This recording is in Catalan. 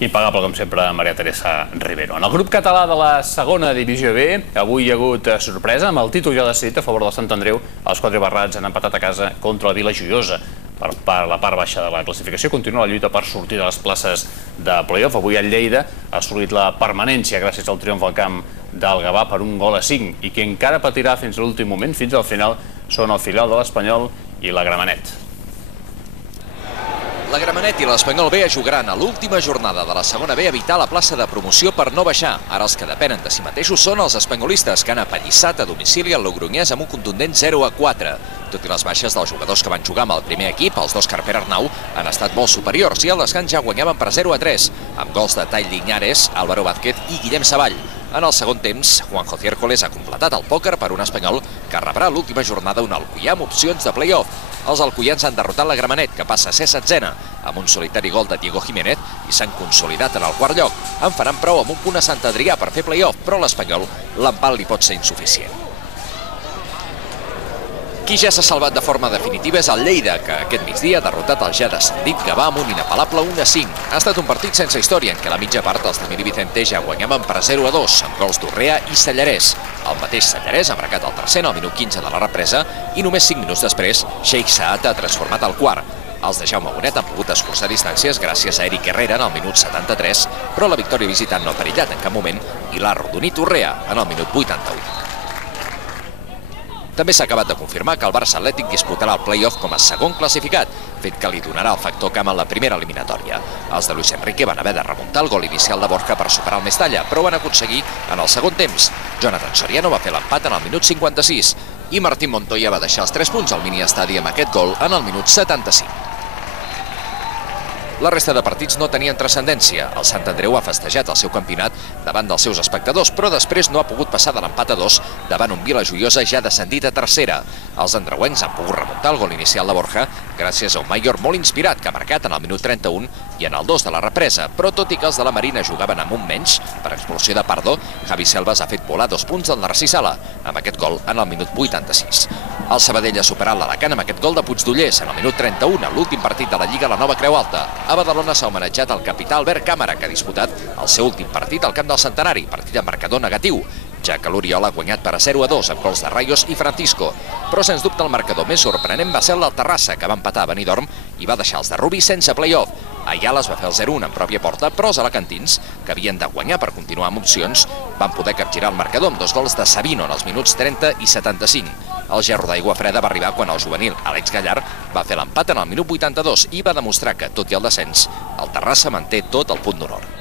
impagable, com sempre, Maria Teresa Rivero. En el grup català de la segona divisió B, avui hi ha hagut sorpresa, amb el títol ja decidit a favor del Sant Andreu. Els quatre barrats han empatat a casa contra la Vila Joiosa. Per la part baixa de la classificació continua la lluita per sortir de les places de play-off. Avui el Lleida ha assolit la permanència gràcies al triomf al camp del Gavà per 1-5, i qui encara patirà fins a l'últim moment, fins al final, són el filial de l'Espanyol i la Gramenet. La Gramenet i l'Espanyol B jugaran a l'última jornada de la segona B a evitar la plaça de promoció per no baixar. Ara els que depenen de si mateixos són els espanyolistes, que han apallissat a domicili el Logronès amb un contundent 0-4. Tot i les baixes dels jugadors que van jugar amb el primer equip, els dos Carper Arnau han estat molt superiors i al descans ja guanyaven per 0-3, amb gols de Tall Liñares, Álvaro Vázquez i Guillem Savall. En el segon temps, Juanjo Ciércoles ha completat el pòquer per un espanyol que rebrà l'última jornada un Alcoià amb opcions de play-off. Els alcoians han derrotat la Gramenet, que passa a ser setzena, amb un solitari gol de Diego Jiménez, i s'han consolidat en el quart lloc. En faran prou amb un punt a Sant Adrià per fer play-off, però l'Espanyol l'empat li pot ser insuficient. Qui ja s'ha salvat de forma definitiva és el Lleida, que aquest migdia ha derrotat el ja descendit Gavà amb un inapel·lable 1-5. Ha estat un partit sense història, en què la mitja part els de Miri Vicente ja guanyaven per 0-2, amb gols d'Urrea i Sallarès. El mateix Sallarès ha marcat el tercer al minut 15 de la represa i només 5 minuts després, Sheikh Saad ha transformat el quart. Els de Jaume Bonet han pogut escurçar distàncies gràcies a Eric Herrera en el minut 73, però la victòria visitant no ha perillat en cap moment i l'ha arrodonit Urrea en el minut 81. També s'ha acabat de confirmar que el Barça Atlètic disputarà el play-off com a segon classificat, fet que li donarà el factor camp en la primera eliminatòria. Els de Luis Enrique van haver de remuntar el gol inicial de Borja per superar el Mestalla, però ho van aconseguir en el segon temps. Jonathan Soriano va fer l'empat en el minut 56 i Martín Montoya va deixar els 3 punts al mini-estadi amb aquest gol en el minut 75. La resta de partits no tenien transcendència. El Sant Andreu ha festejat el seu campionat davant dels seus espectadors, però després no ha pogut passar de l'empat a 2 davant un Vila Joiosa ja descendit a tercera. Els andreuencs han pogut remuntar el gol inicial de Borja gràcies a un Mayor molt inspirat que ha marcat en el minut 31 i en el 2 de la represa, però tot i que els de la Marina jugaven amb un menys per expulsió de Pardo, Javi Selvas ha fet volar 2 punts del Narcís Sala amb aquest gol en el minut 86. El Sabadell ha superat l'Alacant amb aquest gol de Puigdollers en el minut 31, a l'últim partit de la Lliga a la Nova Creu Alta. A Badalona s'ha homenatjat el capità Albert Càmara, que ha disputat el seu últim partit al camp del Centenari, partit amb marcador negatiu, ja que l'Oriol ha guanyat per 0-2 amb gols de Rayos i Francisco. Però sens dubte el marcador més sorprenent va ser el del Terrassa, que va empatar a Benidorm i va deixar els de Rubi sense play-off. Ayala es va fer el 0-1 en pròpia porta, però els alacantins, que havien de guanyar per continuar amb opcions, van poder capgirar el marcador amb 2 gols de Sabino en els minuts 30 i 75. El gerro d'aigua freda va arribar quan el juvenil Àlex Gallar va fer l'empat en el minut 82 i va demostrar que, tot i el descens, el Terrassa manté tot el punt d'honor.